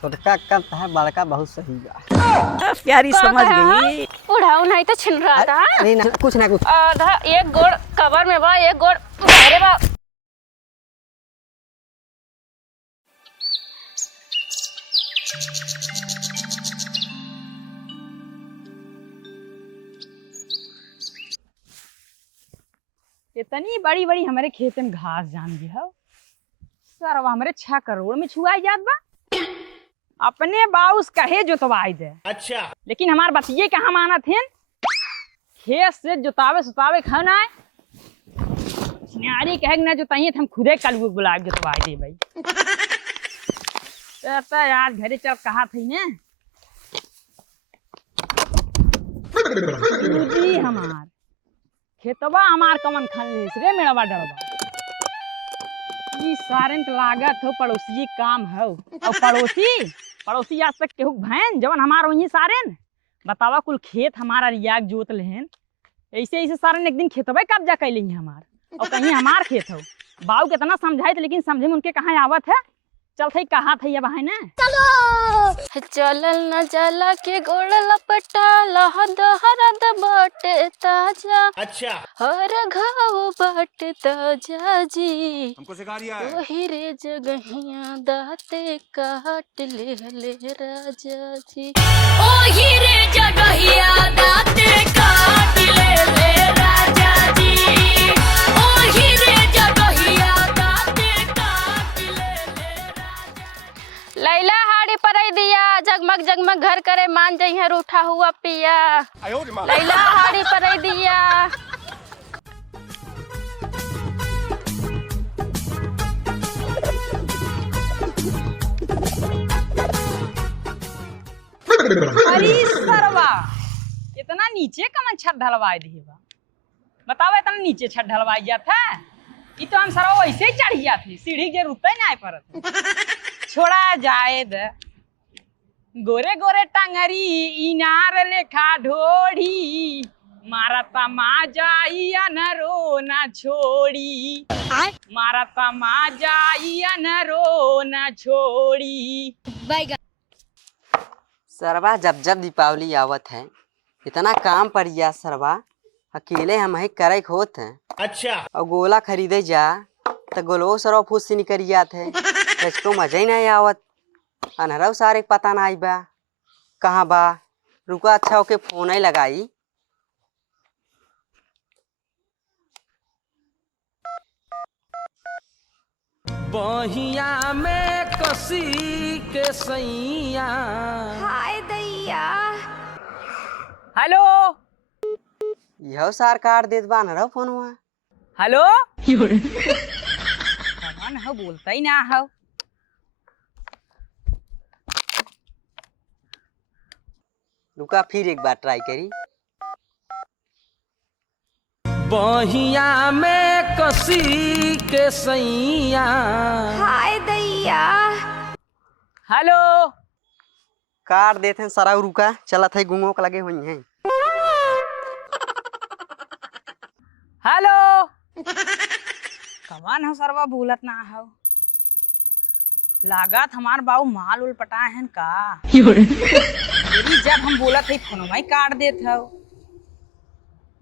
छोटका कब है बड़का बहुत सही बा। प्यारी समझ गई। उड़ाऊ नहीं तो छिन रहा था। अरे ना कुछ ना कुछ। आधा एक गोड़ कवर में बा, एक गोड़ बाहरे बा। इतनी बड़ी बड़ी हमारे खेत में घास जान गया सर। अब हमारे 6 करोड़ में छुआई जात बा। अपने बाउस कहे जोतवाई दे। अच्छा लेकिन हमार बतिये कहाँ मानत हैं। खेत से जोतावे सुतावे खाना है कहे ना जोताइए हम खुदे कल बुला जोतवाई दे भाई। तो यार घरे चल कहा थी ने जी हमार खेतबा हमार कमन खन ले रे मेरा डरबा। ई सारंत लागत हो पड़ोसी काम हो। और पड़ोसी आज तक केहू भैन जवन हमार वही सारेन बतावा कुल खेत हमारा रियाग जोत लेहन। ऐसे ऐसे सारन एक दिन खेतबे कब्जा कैली हमार और कहीं हमार खेत हो। बाऊ कितना समझाए थे लेकिन समझे में उनके कहाँ आवत है। चल थई कहा थई अब है ना चलल न जाला के गोड़ लपटा लहद हरद बाटे ताजा। अच्छा हर घाव बाटे ताजा जी हमको सिखा दिया है। वही रे जगहिया दाते काट ले राजा जी। वही रे जगहिया दाते काट ले राजा जी। वही रे जगहिया दाते काट ले राजा। लैला हाड़ी परई दिया जगमग जगमग घर करे मान जइहे रूठा हुआ पिया। लैला हाड़ी परई दिया। अरे सरवा इतना नीचे कमन छत ढलवाई दिए बतावा। इतना नीचे छत ढलवाई जाता है। ये तो हम सरवा वैसे ही चढ़ जाती सीढ़ी के रुते ना परत। छोड़ा जाए द गोरे गोरे टंगरी इनार लेखा ढोड़ी मारा तमाजा न रो न छोड़ी। मारा तमाजा न रो न छोड़ी। सरवा जब जब दीपावली आवत है इतना काम पड़िया सरवा अकेले हम ही करे होत हैं। अच्छा और गोला खरीदे जा तो गोलो सरवा फूस से निकल जात है। इसको मजा ही नहीं आवत। अनहरव सारे पता ना आई बा कहाँ बा। रुका अच्छा होके फोन ही लगाई। बहिया में कसी के सैया। हाय दैया। हेलो यह सार काट देत बा अनहरव फोन हुआ। हेलो कमान हो बोलता ही ना हो। रुका फिर एक बार ट्राई करी। बहिया में कसी के सैया। हाय दैया। हेलो काट देते हैं सारा। रुका चला था गुंगो के लगे हुई हैं। हेलो कमान हो सरवा बोलत ना हो। लागत हमार बाऊ माल उल पटाए हैं का। जब हम बोलत थे फोन में काट देत हो।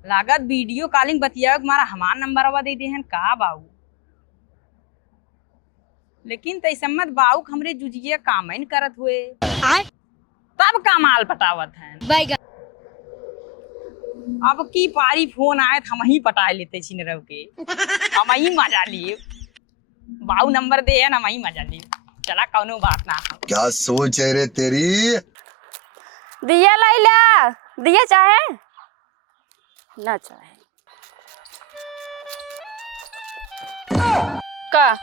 लागत वीडियो कॉलिंग बतिया हमारा हमार नंबर दे दे हैं का बाऊ। लेकिन तैसमत बाऊ हमरे जुजिया काम ही करत हुए तब का माल पटावत हैं। अब की पारी फोन आए हम ही पटा लेते छिनरव के। हम ही मजा लिए बाऊ नंबर दे है हम ही मजा लिए। चला कौनो बात ना हो। क्या सोच है रे तेरी। दिया लैला दिया चाहे ना चाहे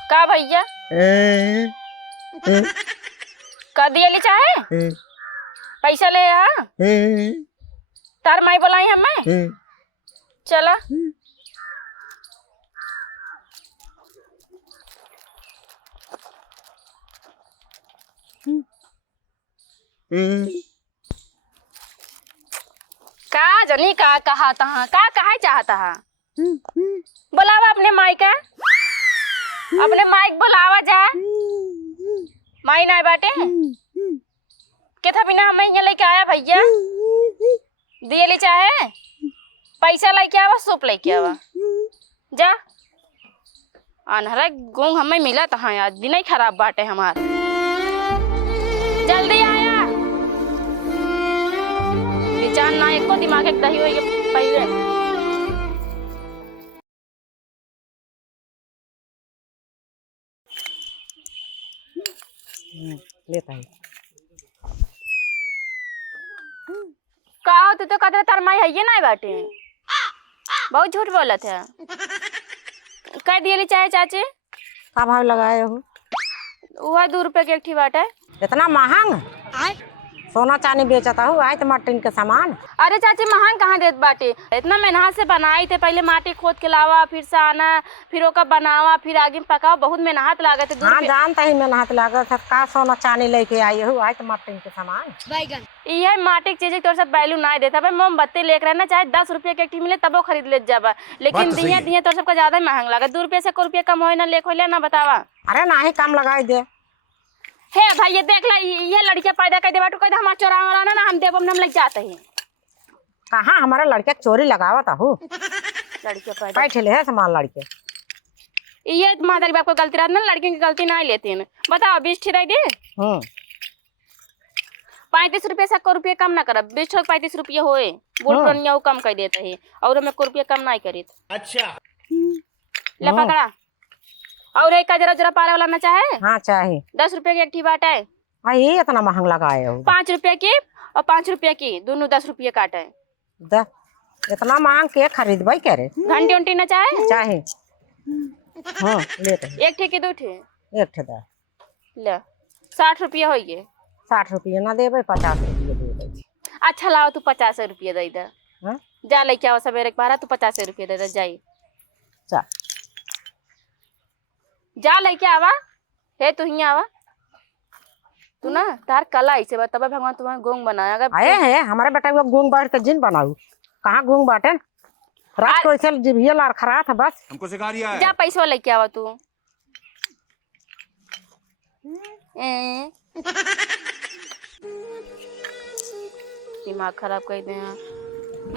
का भैया का दिया ले चाहे पैसा ले आ। तार माई बोलाई हमें चला। का जनी का कहा तहा का कहा चाहता है। बुलावा अपने माई का। अपने माई बुलावा जा। माई ना बाटे के था बिना हमें यहाँ लेके आया भैया दिए ले चाहे पैसा लेके आवा सूप लेके आवा जा अनहरा गोंग हमें मिला था आज दिन ही खराब बाटे हमार जल्दी आया विचार ना एको दिमाग एक दही हुई पहले लेता है का तू तो कदर तार माई है ना बाटे बहुत झूठ बोलत है कह दिए चाहे चाची का भाव लगाए हो वह 2 रुपए के एक ठी बाटे इतना महंग सोना चांदी बेचता हूँ आए तो मट्टी के सामान। अरे चाची महंग कहाँ देत बाटे इतना मेहनत से बनाई थे पहले माटी खोद के लावा फिर से आना फिर ओका बनावा फिर आगे में पकाओ बहुत मेहनत लागत है। हाँ जानता ही मेहनत लागत है का सोना चांदी लेके आई हूँ आए तो मट्टी के सामान ये माटी की चीज तोर सब वैल्यू ना देता भाई मोमबत्ती लेकर ना चाहे 10 रुपये के एक ठी मिले तबो खरीद ले जावा लेकिन दिया दिया तोर सबका ज्यादा महंग लागत 2 रुपये से 1 रुपया कम हो ना ले खोले ना बतावा। अरे ना ही कम लगाई दे हे भाई ये देख ला ये लड़कियां पैदा कर दे बाटू कह हमारा चोरा ना हम देव हम लग जाते हैं कहाँ हमारा लड़के चोरी लगावता हूँ लड़कियां पैदा बैठे ले है सामान लड़के ये मादारी बाप को गलती रहती ना लड़कियों की गलती ना लेते हैं बताओ 20 ठी दे 35 रुपये से 1 रुपये कम ना कर 20 ठोक 35 रुपये होए बोल पुरनिया कम कर देते है और हमें 1 रुपये कम नहीं करे। अच्छा ले पकड़ा और एक का जरा जरा पारा वाला ना चाहे। हाँ चाहे 10 रुपये की एक ठी बाट है ये इतना महंग लगाए हो 5 रुपये की और 5 रुपये की दोनों 10 रुपये काटे इतना महंग के खरीदबे करे घंटी उंटी ना चाहे चाहे हाँ लेते एक ठी की 2 ठी एक ठे दे ले 60 रुपये हो गए 60 रुपये ना देवे 50 रुपये दे दे। अच्छा लाओ तू 50 रुपये दे दे हाँ? जा लेके आओ सवेरे के बारा तू 50 रुपये दे दे जाई चल जा लेके आवा हे तू ही आवा तू ना तार कला ऐसे बा तब भगवान तुम्हारा गोंग बनाया अगर आए हैं हमारे बेटा वो गूंग बाट के जिन बनाऊ कहाँ गूंग बाटे रात को ऐसे जिभिया लार खरा था बस हमको सिखा दिया है। जा पैसा लेके आवा तू दिमाग खराब कर दे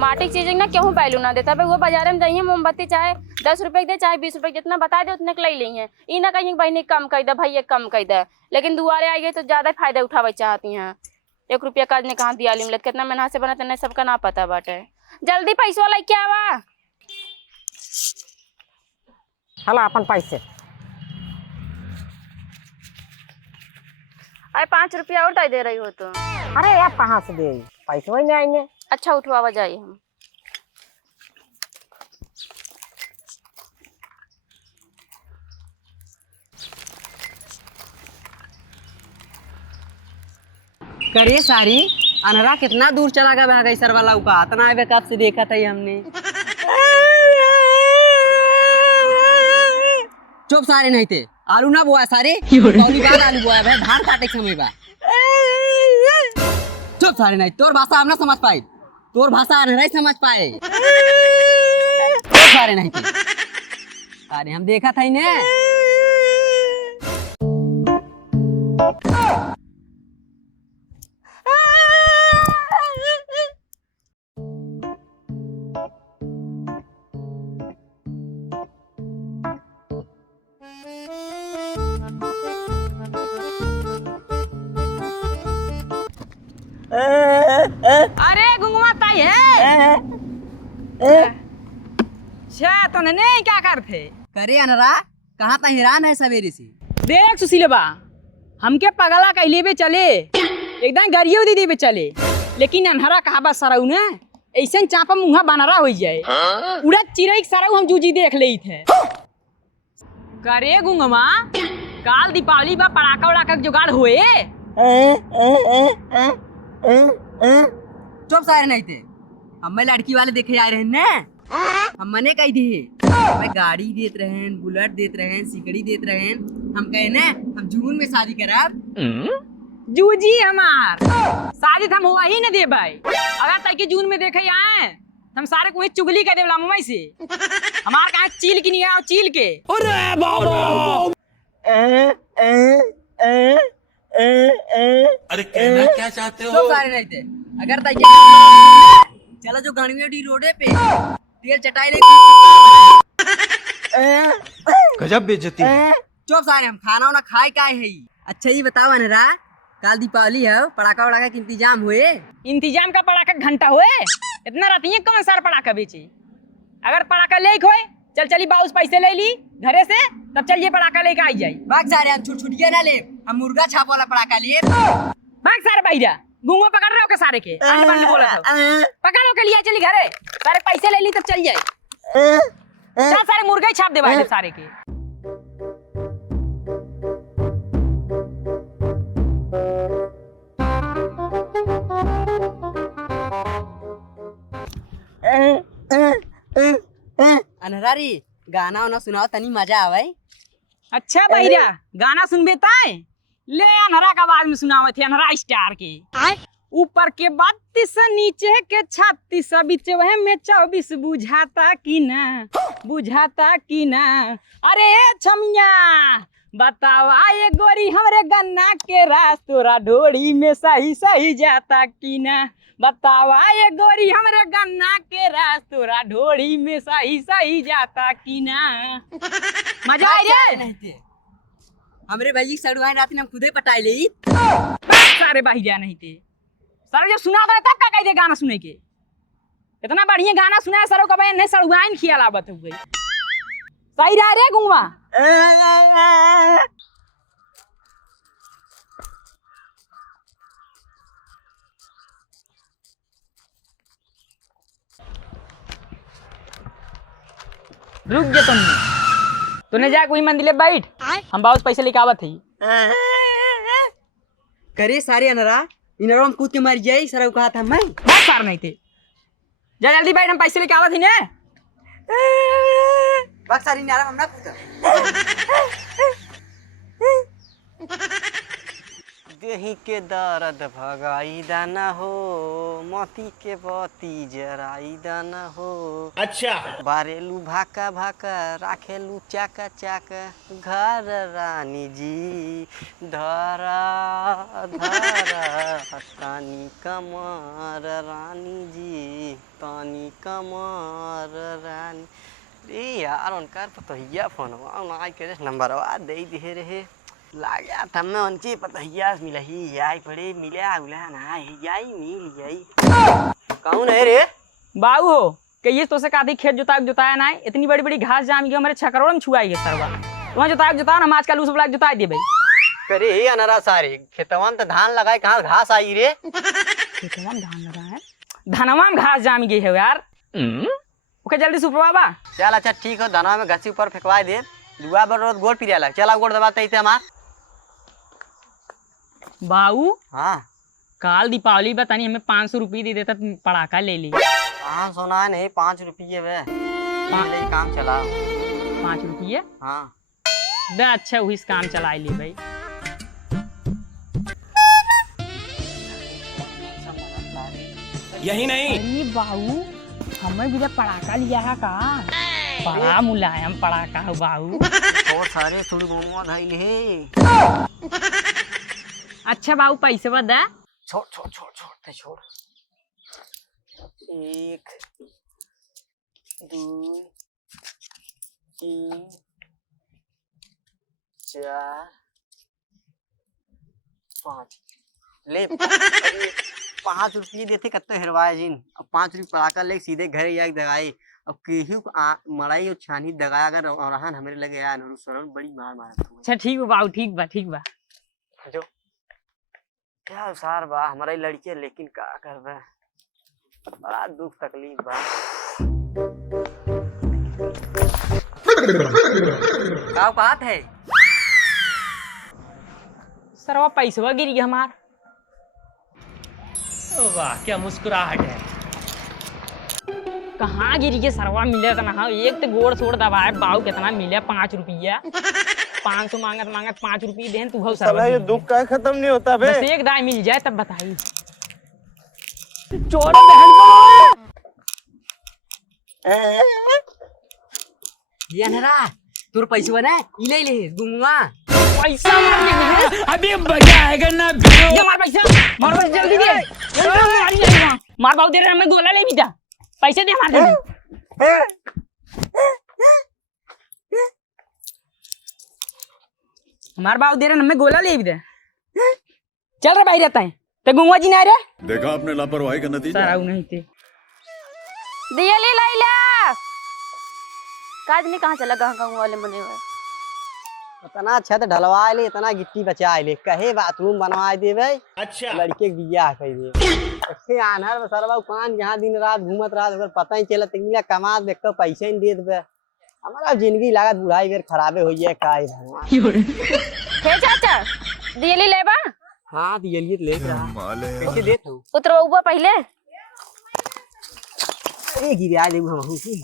माटी की चीजें ना क्यों वैल्यू ना देता भाई वो बाजार में जाइए मोमबत्ती चाहे 10 रुपए दे चाहे 20 रुपए जितना बता दे उतने ले ली है ई ना कहीं बहनी कम कर दे भाई ये कम कर दे लेकिन दुआरे आई गई तो ज्यादा फायदा उठावे चाहती हैं 1 रुपया का ने कहा दिया मिलत कितना मेहनत से बनाते नहीं सबका ना पता बाटे जल्दी पैसा लेके आवा हला अपन पैसे अरे 5 रुपया और दे रही हो तो अरे यार कहाँ से दे पैसे वही नहीं आएंगे। अच्छा उठवा जाइए हम करे सारी अनहरा कितना दूर चला गया भागा सर वाला उका इतना आवे कब से देखा था हमने चुप सारे नहीं थे आलू ना बोआ सारे कौली बात आलू बोआ भाई धान काटे के समय बा चुप सारे नहीं तोर भाषा हम ना समझ पाए तोर भाषा नहीं समझ पाए चुप सारे नहीं थे अरे हम देखा था इन्हें अरे गुंगवा ताई है तो नहीं क्या करते करे अनरा कहाँ ता हैरान है सवेरे से देख सुशीलबा हमके पगला कहले बे चले एकदम गरियो दीदी बे चले लेकिन अनहरा कहा बा सरऊ ने ऐसा चापा मुंहा बनरा हो जाए उड़ा चिड़ै सरऊ हम जूजी देख ले थे करे गुंगवा काल दीपावली बा पड़ाका उड़ाका के जुगाड़ हुए चुप सारे नहीं थे हमें लड़की वाले देखे जा रहे हैं ना हम मने कही दिए हमें गाड़ी देत रहे बुलेट देत रहे सिकड़ी देत रहे हम कहे ना हम जून में शादी करब जूजी हमार शादी हम हुआ ही न दे भाई अगर तक जून में देखे आए हम सारे को चुगली कर देवला मुंबई से हमार कहा चील की नहीं आओ चील के अरे बाबा अरे कहना क्या चाहते हो? तो सारे नहीं थे अगर तैयार चलो जो गणवेटी रोडे पे तेल चटाई ले गजब बेइज्जती है। चुप सारे हम खाना वाना खाए का है। अच्छा ये बताओ अनरा कल दीपावली है पटाखा वड़ाखा के इंतजाम हुए? इंतजाम का पड़ाका घंटा हुए इतना रातिये कौन सारा पड़ाका बेचे। अगर पड़ाका ले होए चल चली बाउस पैसे ले ली घरे से तब चल ये पड़ाका लेके आई जाई। बाग सारे हम छुटछुटिया ना ले हम मुर्गा छाप वाला पटाखा लिए। भाग सारे बाहिरा घूंगो पकड़ रहे हो के सारे के अंड बंड बोला था पकड़ो के लिए चली घरे सारे पैसे ले ली तब चल जाए। चल सारे मुर्गा ही छाप दे भाई सारे के। अनहरारी गाना वाना सुनाओ तनी मजा आवे। अच्छा भैया गाना सुनबे ताए ले अनहरा का आवाज में सुनावे थे अनहरा स्टार के। ऊपर के 32 नीचे के 36 बीच वह में 24 बुझाता कि ना बुझाता कि ना। अरे छमिया बतावा ये गोरी हमरे गन्ना के रास तोरा ढोड़ी में सही सही जाता कि ना। बतावा ये गोरी हमरे गन्ना के रास तोरा ढोड़ी में सही सही जाता कि ना। मजा आई रे नहीं थे हमरे भाई सड़ुआई रात में हम खुदे पटाई ले सारे बाही जा नहीं थे सारे जब सुना था तब का कह दे गाना सुने के। इतना बढ़िया गाना सुना है सरो का भाई नहीं सड़ुआइन खियाल आवत हो गई। सही रहा रे गुंगवा। रुक जा तूने जा कोई मंदिर बैठ हम बहुत पैसे लेके आवत थी। करे सारे अनरा इनरो हम कूद के मर जाई सर कहा था मैं बहुत सार नहीं थे जा जल्दी बैठ हम पैसे लेके आवत थी ने। बाग सारी नारा हम ना कूदा देही के दर्द भगाई दाना हो मोती के बत्ती जराई दाना हो। अच्छा बारेलू भाका भाका राखेलू चाका चाका घर रानी जी धरा धरा तानी कमर रानी जी तानी कमर रानी। ए यार उनका पतहिया फोन आई के नंबर दे दिए रहे लागा था मैं उनसे पतहिया मिलही याई पड़े मिला उला ना याई मिल जाई। कौन है रे बाबू हो कहिए तो से कादी खेत जोताया ना इतनी बड़ी बड़ी घास जाम गई हमारे छकरों में छुआई है सरवा वहाँ जोताया ना आजकल उस ब्लाक जोता दे भाई। करे अनरा सारे खेतवन तो धान लगाए कहाँ घास आई रे। खेतवा में धान लगा है धनवा में घास जाम गई है यार। ओके जल्दी सुपर बाबा चल अच्छा ठीक है धनवा में घसी ऊपर फेंकवा दे दुआ बर रोज गोड़ पिरिया लग चला गोड़ दबाते ही हमार। बाबू हाँ काल दीपावली बतानी हमें 500 रुपये दे देता पड़ाका ले ली। हाँ सोना है नहीं 5 रुपये वे काम चला 5 रुपये हाँ बे अच्छा हुई इस काम चला ली भाई। यही नहीं अरे बाबू हमें भी पड़ाका लिया है का बड़ा मुलायम पड़ाका है बाबू। और सारे थोड़ी घूमा धाई ले। अच्छा बाबू पैसे बता छोड़ छोड़ छोड़ छोड़ छोड़ 1 2 3 4 5 ले 5 रुपये देते कत्ते हेरवाए जिन अब 5 रुपये पड़ाका ले सीधे घर जाके दगाए। अब केहू मड़ाई और छानी दगाया अगर रहन हमरे लगे यार सरल बड़ी मार मारत। अच्छा ठीक बा बाबू ठीक बा जो क्या सार बा हमारा लड़की है लेकिन का करबे बड़ा दुख तकलीफ बा। का बात है सरवा पैसा गिर गया हमार। वाह क्या मुस्कुराहट है। कहाँ गिर गया सरवा मिले ना एक तो गोड़ छोड़ दबाए बाबू कितना मिले 5 रुपया 500 मांगत 5 रुपये देन तू साला ये दुख का खत्म नहीं होता बे। बस एक दाई मिल जाए तब बताई। चोर बहन ये अनरा तोर पैसा बना इले ले दूंगा पैसा मार दे अभी मजा आएगा ना भिड़ो। ये मार पैसा जल्दी दे मार बाबू दे रहे हमें गोला ले भी था पैसे दे मार दे मार बाबू दे रहे हमें गोला ले भी था चल रहा भाई रहता है तो गुंगा जी ना रे देखा आपने लापरवाही का नतीजा। सारा नहीं थे दिया ले लाइला काज नहीं कहाँ चला गाँव वाले बने हुए इतना छत ढलवा ले इतना गिट्टी बचा ले कहे बाथरूम बनवा देवे अच्छा लड़के के बियाह कर दे ऐसे आनहर सरवा कान यहाँ दिन रात घूमत रात अगर पता ही चलत इनला कमा देख के पैसे नहीं दे देवे हमारा जिंदगी लागत बुढ़ाई बेर खराबे हो जाए काय भगवान हे चाचा दिया ले लेबा हाँ दियलिए ले रहा कैसे देत हूँ उतरो ऊपर पहले अरे गिरा देबू हम की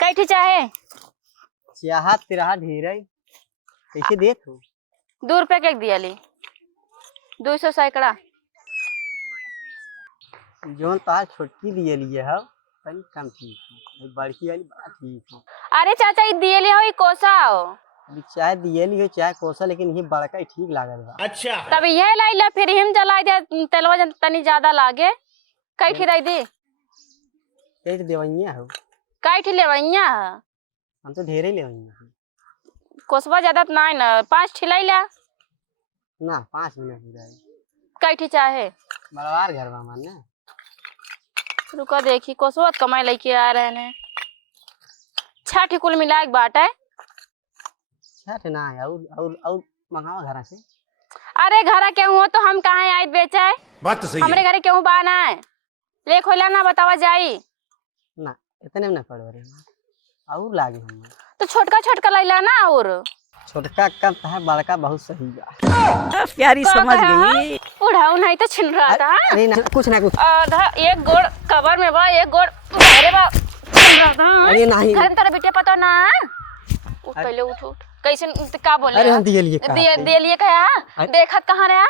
कैठी चाहे चाहत तेरा ढेर है कैसे देत हूँ 2 रुपया के एक दिया ली 200 सैकड़ा जोन तार छोटकी दिए लिए है कहीं कम ठीक है बड़की वाली बड़ा ठीक है अरे चाचा ये दिए ली हो ये कोसा हो अभी चाहे दिए ली हो चाहे कोसा लेकिन ये बड़का ही ठीक लागत बा अच्छा तब यह लाइला फिर हिम जला दे तेलवा तनी ज्यादा लागे कैठी रही दी कैसे देवैया हो कैठी लेवैया हम तो ढेरे लेवैया कोसवा ज्यादा ना ना 5 ठिलाइला ना 5 मिनट हो जाए कैठी चाहे बड़वार घर बा माने रुका देखी कोसवा कमाई लेके आ रहे ने 6 ठिकुल मिला एक बाट है छठ ना है और मंगावा घर से अरे घर के हो तो हम कहाँ आए बेचे बात तो सही हमरे घरे क्यों बाना है ले खोला ना बतावा जाई ना इतने में ना पड़ रहे और लागे हम तो छोटका छोटका लैला ना और छोटका कम है बड़का बहुत सही बा प्यारी समझ गई उड़ाऊ नहीं तो छिन रहा था अरे ना कुछ आधा एक गोड़ कवर में बा एक गोड़ बाहरे बा छिन रहा था अरे नहीं घर में तेरा बेटे पता ना उठ पहले उठ उठ कैसे का बोले अरे हम दिए लिए दिए लिए क्या देखत कहाँ रहा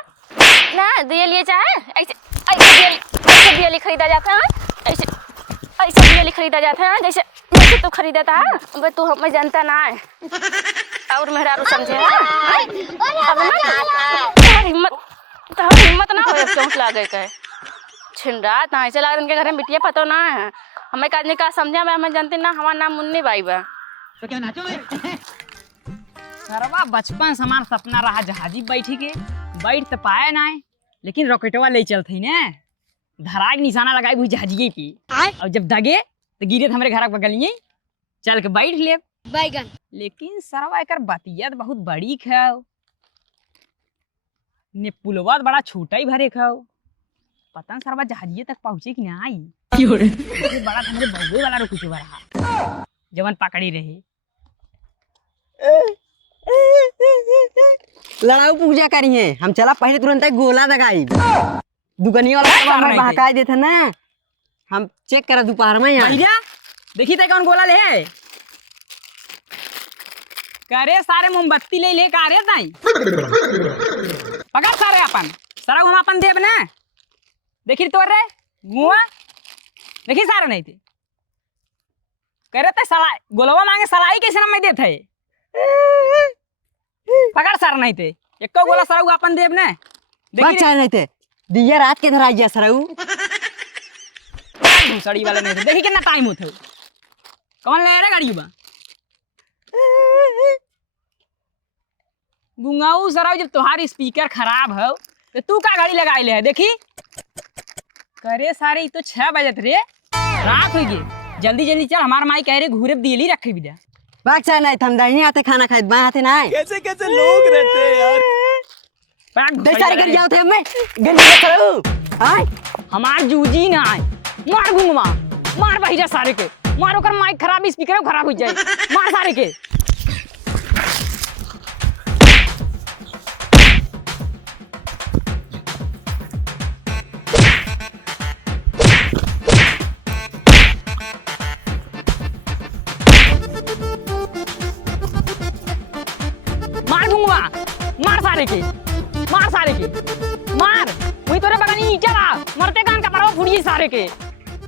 ना दिए लिए चाहे ऐसे ऐसे दिए लिए खरीदा जाता है ऐसे ऐसे दिए लिए खरीदा जाता है जैसे जैसे तू खरीदता है वो तू हमें जानता ना है और मेहरा समझे हिम्मत ना हो चोट लागे के छिन रहा था ऐसे लगा उनके घर में बिटिया पतो ना है हमें का आदमी का समझा मैं हमें जानती ना हमारा नाम मुन्नी बाई बा तो क्या नाचोगे सरवा बचपन से हमारा सपना रहा जहाजी बैठी के बैठ तो पाया ना है लेकिन रॉकेटवा ले चलते ने धराग निशाना लगाई हुई जहाजिए पे और जब दगे तो गिरे हमारे घर बगलिए चल के बैठ ले बैगन लेकिन सरवा एक बतिया तो बहुत बड़ी खाओ ने पुलवा बड़ा छोटा ही भरे खाओ पता नहीं सरवा जहाजिए तक पहुंचे कि ना आई बड़ा हमारे बहुए वाला रुकुचवा रहा जवन पकड़ी रहे लड़ाऊ पूजा करिए हम चला पहले तुरंत गोला दगाई दुकनिया वाला बहकाई देते ना हम चेक करा दोपहर में यहाँ देखी थे कौन गोला ले करे सारे मोमबत्ती ले ले कारे ताई पकड़ सारे अपन सारा हम अपन देब ना देखी तोड़ रे मुआ देखी सारे नहीं थे करे थे सलाई गोलवा मांगे सलाई कैसे ना मैं देते पकड़ सारा नहीं थे एको गोला सारा अपन देब ना देखी नहीं थे दिया रात के धरा गया सराऊ सड़ी वाले नहीं थे देखी कितना टाइम होते कौन ले रहे गाड़ी बा गुंगाऊ सराऊ जब तुम्हारी स्पीकर खराब हो तो तू का गाड़ी लगाई ले है देखी करे सारे तो 6 बजत रे रात हो गई जल्दी जल्दी चल हमार माई कह रहे घूरे दिली रखे भी दे बाग चाहे नहीं हम नहीं आते खाना खाए बाहर आते ना कैसे कैसे लोग रहते हैं यार सारे घर जाओ थे मैं गंदी करूं हां हमार जूजी ना आए मार गुंगवा मार भाई जा सारे के मारो कर माइक खराब स्पीकर खराब हो जाए मार सारे के मार गुंगवा मार सारे के मार वही तोरे बगनी नीचे रहा मरते कान का पड़ो फुड़िए सारे के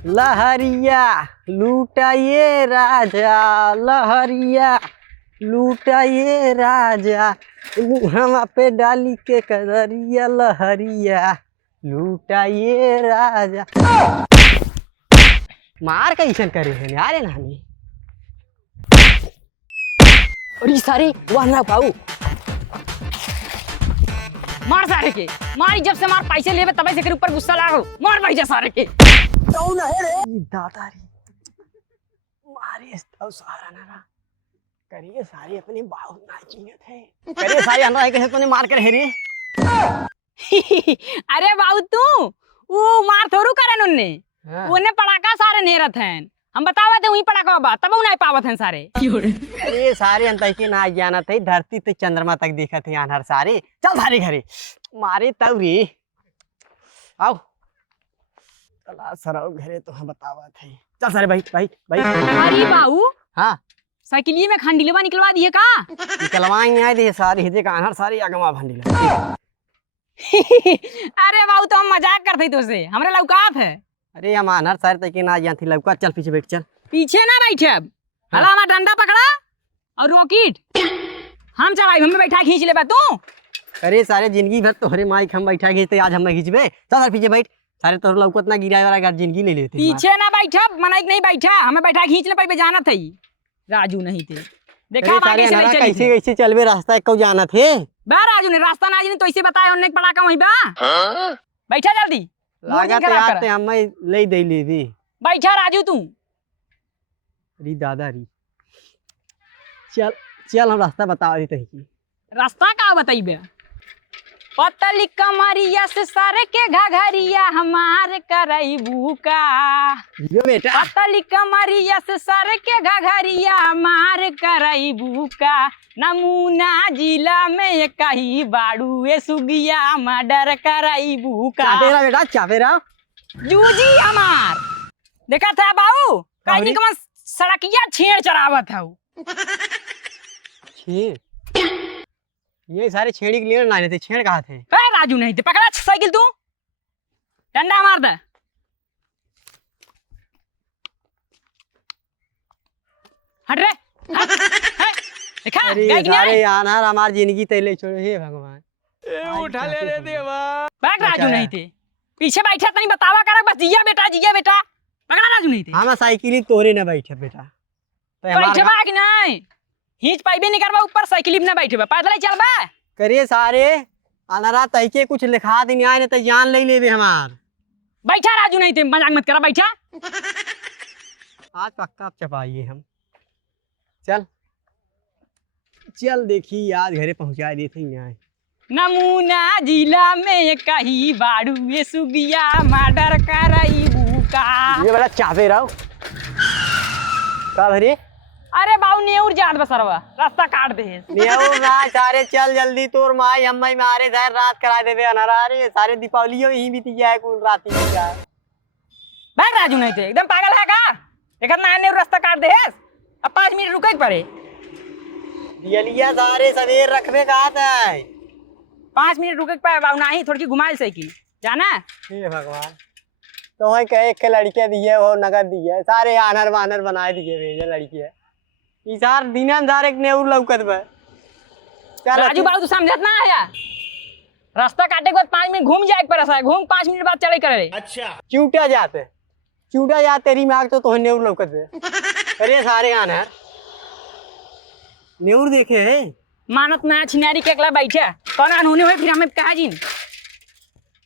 लहरिया लूटाइए राजा लहरिया लूटा ये राजा हम पे डाली के कदरिया लहरिया लूटा ये राजा। मार कैसन करे है यारे नानी। अरे सारे वाह पाऊ मार सारे के मारी, जब से मार पैसे लेवे तबे से के ऊपर गुस्सा लागो, मार भाई जा सारे के। कौन है रे दादारी मारे तो सारा ना करिए सारे अपने बाहु नाचियत है करिए सारे हमरा के अपने मार कर है रे। अरे बाबू तू वो मार थोड़ू करन उनने उन्हें पड़ाका सारे नेरत हैं, हम बतावत है वही पड़ाका बा तब नहीं पावत हैं सारे। अरे सारे अंत के ना ज्ञान थे धरती ते चंद्रमा तक देखत है आनहर सारे। चल सारे घरे मारे तब रे आओ चला सराव घरे तो हम बतावत है। चल सारे भाई भाई भाई। अरे बाबू हाँ साइकिलिए में खंडिलवा निकलवा दिए का? निकलवाई आए दे सारे हिजे का आनहर सारे आगमा भंडिल। अरे बाबू तो हम मजाक करते तो से हमरे लौकात है। अरे हम आनहर सारे तक ना जानती लौका। चल पीछे बैठ चल। पीछे ना बैठे अब हला हमारा डंडा पकड़ा और रॉकेट हम चलाई हमें बैठा खींच ले बा तू। अरे सारे जिंदगी भर तोहरे माइक हम बैठा खींचते आज हम खींचबे। चल पीछे बैठ सारे तोहर लौकत ना गिराए वाला जिंदगी ले लेते। पीछे ना बैठा मनाइक नहीं बैठा हमें बैठा खींच ले पे जाना था राजू नहीं थे देखा सारे कैसे कैसे चलबे रास्ता को जाना थे बा राजू ने रास्ता ना जी तो इसे बताया उन्हें पड़ा का वहीं बा बैठा जल्दी लागत आते हम ले दे ले दी। बैठा राजू तू। अरे दादा री चल चल हम रास्ता बता देते हैं। रास्ता का बताइबे? पतली कमरिया से सारे के घघरिया हमार करई बुका। यो बेटा पतली कमरिया से सारे के घघरिया हमार करई बुका। नमूना जिला में कही बाड़ू ए सुगिया मर्डर करई बुका। चापेरा बेटा चापेरा जूजी हमार देखा था बाबू कहीं कम सड़किया छेड़ चढ़ावत है छेड़। ये सारे छेड़ी के लिए ना थे छेड़ कहाँ थे? राजू नहीं थे पकड़ा साइकिल तू डंडा मार दे। हट रे देखा अरे सारे आनहर हमार जिंदगी तैले छोड़े हे भगवान। उठा ले रे देवा। बैठ राजू नहीं थे पीछे बैठा तनी बतावा कर बस जिया बेटा पकड़ा राजू नहीं थे। हम साइकिल तोरे ना बैठे बेटा बैठे बा कि नहीं हिंच पाइबे नहीं करबा ऊपर साइकिल में ना बैठे बा पैदल ही चलबा। करिए सारे अनरा तैके कुछ लिखा दिन आए तो जान ले लेबे हमार। बैठा राजू नहीं थे मजाक मत करा बैठा। आज पक्का चपाइए हम। चल चल देखी आज घरे पहुंचा देते यहाँ। नमूना जिला में कही बाड़ू ये सुगिया मर्डर करई बुका। ये बड़ा चापे रहो का भरी। अरे बाबू नेउर जात बसरवा रास्ता काट दे। नेउर ना सारे चल जल्दी तोर माई अम्मा मारे धर रात करा देबे अनरा। अरे सारे दीपावलियों ही बीती जाए कुल रात ही जाए। बैठ राजू नहीं थे एकदम पागल है का देखत ना नेउर रास्ता काट दे अब 5 मिनट रुके पड़े। दियलिया सारे सवेर रखबे कहा था 5 मिनट रुके पाए बाबू नहीं थोड़ी घुमाए साइकिल जाना। हे भगवान तो वही कहे एक लड़के दिए वो नगद दिए सारे आनर वानर बनाए दिए भेजे लड़की इसार दिनन दार एक नेउर लौकत बा। राजू बाबू तू समझत ना है रास्ता काटे के बाद 5 मिनट घूम जाए पर ऐसा घूम 5 मिनट बाद चले करे। अच्छा चूटा जाते तेरी मांग तो नेउर लौकत बे। अरे सारे आनर नेउर देखे है मानत ना छिनारी के अगला बैठे कौन अनहोनी हुई फिर हमें कहा जी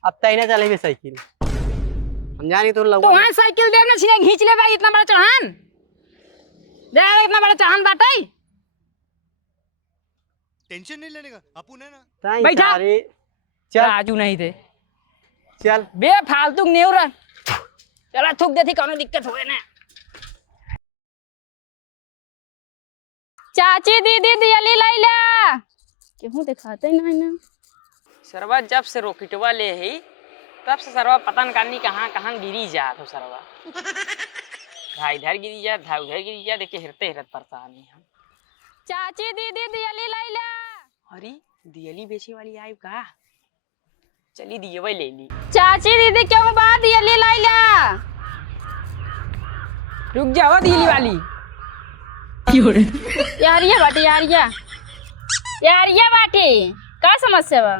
अब तय ना चले साइकिल हम जाने तो तो वहां साइकिल देव ना छिने खींच ले भाई इतना बड़ा चढ़ान दे इतना बड़ा चढ़ान बाटे टेंशन नहीं लेने का अपन है ना। बैठा चल राजू नहीं थे चल बे फालतू नेउर चला थूक देती कोनो दिक्कत होए ना। चाची दीदी दियली लैला केहू दिखाते नहीं ना। सरवा जब से रॉकेटवा ले है तब से सरवा पता न करनी कहाँ कहाँ गिरी जात हो सरवा। धा इधर गिरी जा धा उधर गिरी जा देखे हिरते हिरत परेशान है हम। चाची दीदी दियली लैला। अरे दियली बेचे वाली आई का चली दिए वही ले ली। चाची दीदी क्यों बात दियली लैला। रुक जाओ दियली वाली यारिया बाटी यारिया बाटी का समस्या बा?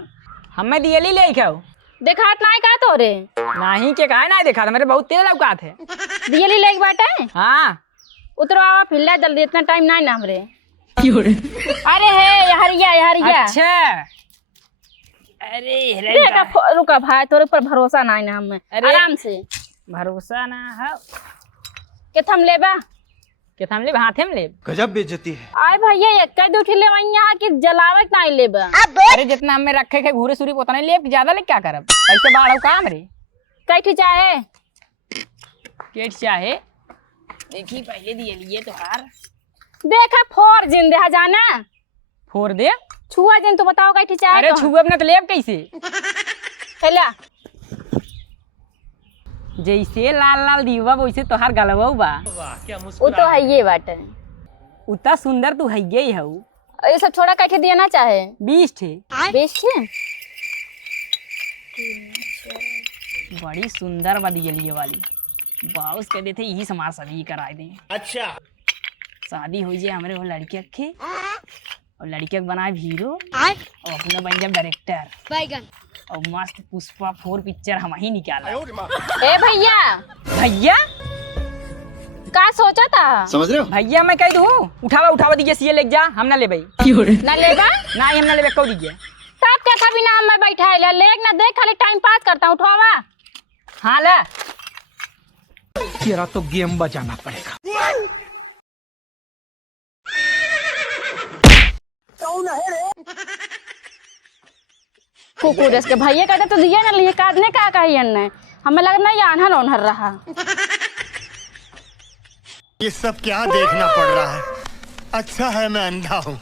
हमें दियली ले खाओ देखात नहीं का तोरे? नहीं के काहे ना देखा मेरे बहुत तेज लौकात है। दियली लेके बाटे हाँ उतरो आवा फिल्ला जल्दी, इतना टाइम नहीं ना हमरे। अरे है हरिया अच्छा अरे रुका भाई, तोरे पर भरोसा नहीं ना हमें। आराम से भरोसा ना है के थम लेबा के हम ले हाथे में ले। गजब बेइज्जती है। आय भैया एक दो ठिले यहाँ की जलावे नहीं लेबा। अरे जितना हमें रखे के घूरे सूरी पोता नहीं ले, ज्यादा ले क्या करब? ऐसे बाढ़ का हमरे कैठी चाहे केट चाहे देखी पहले दिए लिए तो हार देखा फोर जिन दे जाना फोड़ दे छुआ जिन तो बताओ कैठी चाहे। अरे छुए अपने तो लेब कैसे? हेला जैसे लाल लाल दीवा वैसे तोहार गलवा बा। वो तो है ये बाटे, उतना सुंदर तू है ही हऊ। ये सब छोड़ा कैठी देना चाहे 20 ठे बेच के बड़ी सुंदर बा दियली वाली। बाउस कह देते यही समाज सभी कराए दे। अच्छा शादी हो जाए हमारे वो लड़के के और लड़के को बनाए हीरो और अपना बन जाए डायरेक्टर और मस्त पुष्पा 4 पिक्चर हम ही निकाला। ए भैया भैया का सोचा था? समझ रहे हो? भैया मैं कह दूं उठावा दीजिए सीए लेके जा, हम ना ले भाई ना लेबा ना हम ना ले कह दीजिए। तब क्या कभी ना मैं बैठा है लेक ना देख खाली टाइम पास करता हूँ। उठवावा हाँ ला तेरा तो गेम बजाना पड़ेगा। कुकुर इसके भैया कहते तो दिया ना लिए काटने का कही ने हमें लगना ये अनहर ओनहर रहा। ये सब क्या देखना पड़ रहा है? अच्छा है मैं अंधा हूँ।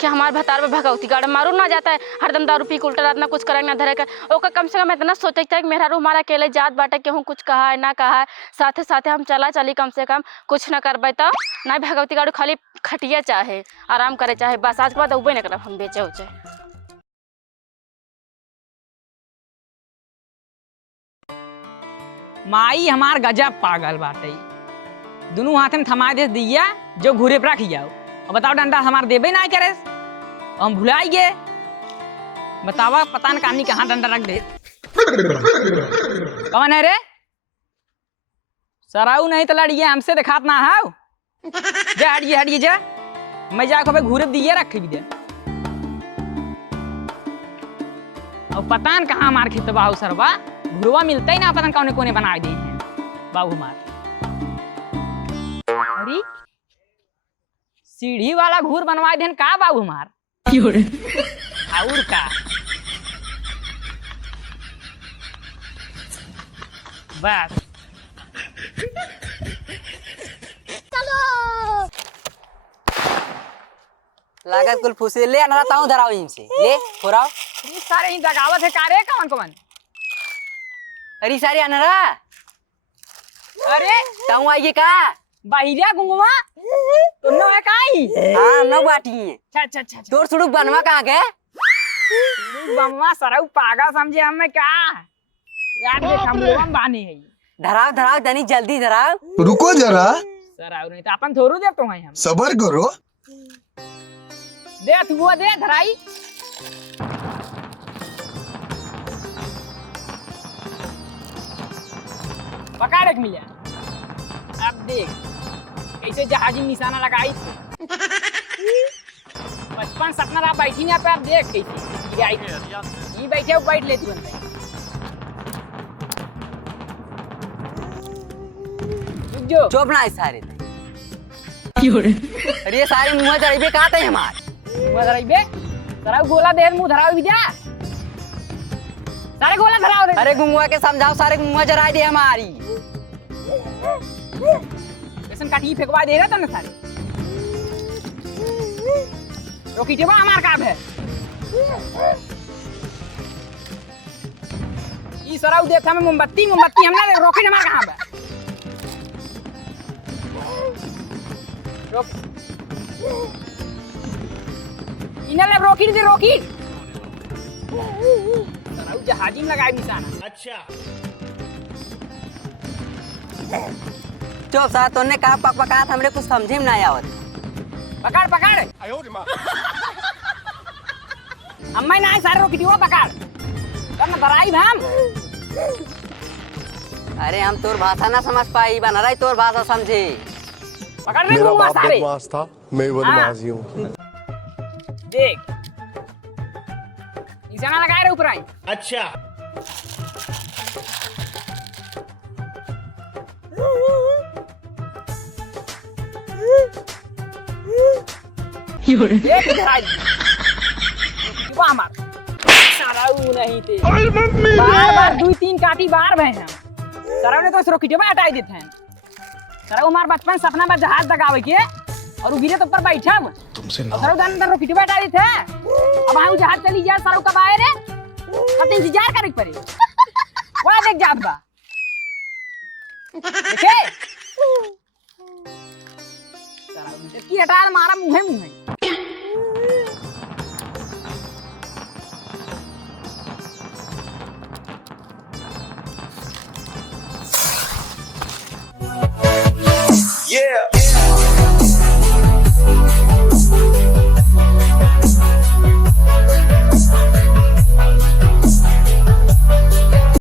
क्या हमारे भतार में भगवती गाड़ मारू ना जाता है, हरदम दारू पी के उल्टा रात ना कुछ करे ना धरे का। ओका कम से कम इतना सोचता है कि मेरा रू हमारा अकेले जात बाटे केहू कुछ कहा है ना कहा है, साथे साथे हम चला चली कम से कम कुछ ना करबे तो ना भगवती गाड़ू खाली खटिया चाहे आराम करे चाहे बस। आज के बाद उबे ना करब हम बेचे उचे। माई हमार गजब पागल बाटे, दोनों हाथ में थमा दे दिया जो घूरे पर रखी जाओ और बताओ डंडा हमार देबे ना करे हम भुलाई गए। बतावा पता न कानी कहाँ डंडा रख दे। कौन है रे? सराऊ नहीं तो लड़िए हमसे दिखात ना है। जा हटिए जा, मैं जाके घूरे दिए रख भी दे। और पता न कहाँ हमार खेत बाहू सरवा घुरवा मिलता ही ना, पता न कौने कोने बना दे हैं बाबू मार। अरे सीढ़ी वाला घूर बनवा देन का बाबू मार और का बस लागत कुल फुसे ले अनरा ताऊ धराओ इनसे ले फोराओ। ये सारे ही दगावत है कारे कौन अरे सारे अनरा अरे ताऊ आइए का बाहिरिया गुंगवा तो नो है काई। हाँ नौ बाटी है। अच्छा तोर सुड़ुक बनवा कहाँ के? बम्मा सराऊ पागा समझे हमें का यार देख हम लोग बाने है। धराओ तनी जल्दी धराओ। रुको जरा सराऊ नहीं तो अपन थोरू दे तो हैं हम। सबर करो। दे तू वो दे धराई। पकड़ एक मिला। अब देख कैसे जहाजी निशाना लगाई। 55 सपना आप बैठी ना पे, अब देख कैसे गिराई। ये बैठे बैठ ले तू अंदर। जो चुप ना सारे। अरे ये सारे मुँह चढ़े कहाँ थे हमारे? मुँह धराइबे धराओ गोला दे मुँह धराओ विद्या सारे गोला धराओ दे। अरे गुंगुआ के समझाओ सारे मुँह जरा दे हमारी। ऐसा काटी फेंकवा दे रहा था ना सारे। रोकी टेबा हमार काम है। ये सराउ देता हमें मोमबत्ती हमने रॉकेट हमारा कहाँ है? इन्हें ले रॉकेट दे रॉकेट। सराउ जहाजी में लगाए निशाना। चुप सा तोने कहा पका हमरे कुछ समझे में ना आवत। पकड़ पकड़ अम्मा ना सारे रोकी थी वो पकड़ तब ना बराई हम। अरे हम तोर भाषा ना समझ पाई बना रही तोर भाषा समझे। पकड़ रहे घूंगा सारे। था मैं बदमाश ही हूँ। देख निशाना लगाए रहे ऊपर आई। देख इधर आई वो हमार सारा ऊ नहीं थे बार 2-3 काटी बार भए हैं सारा ने तो इस रोकी में हटाई देते हैं सारा हमार बचपन सपना में जहाज लगावे के और वो गिरे तो ऊपर बैठा तुमसे ना सारा अंदर रोकी में हटा देते हैं। अब हम जहाज चली जाए सारा कब आए रे कब इंतजार करे पड़े वहां देख जात बा देखे सारा की हटा मारा मुंह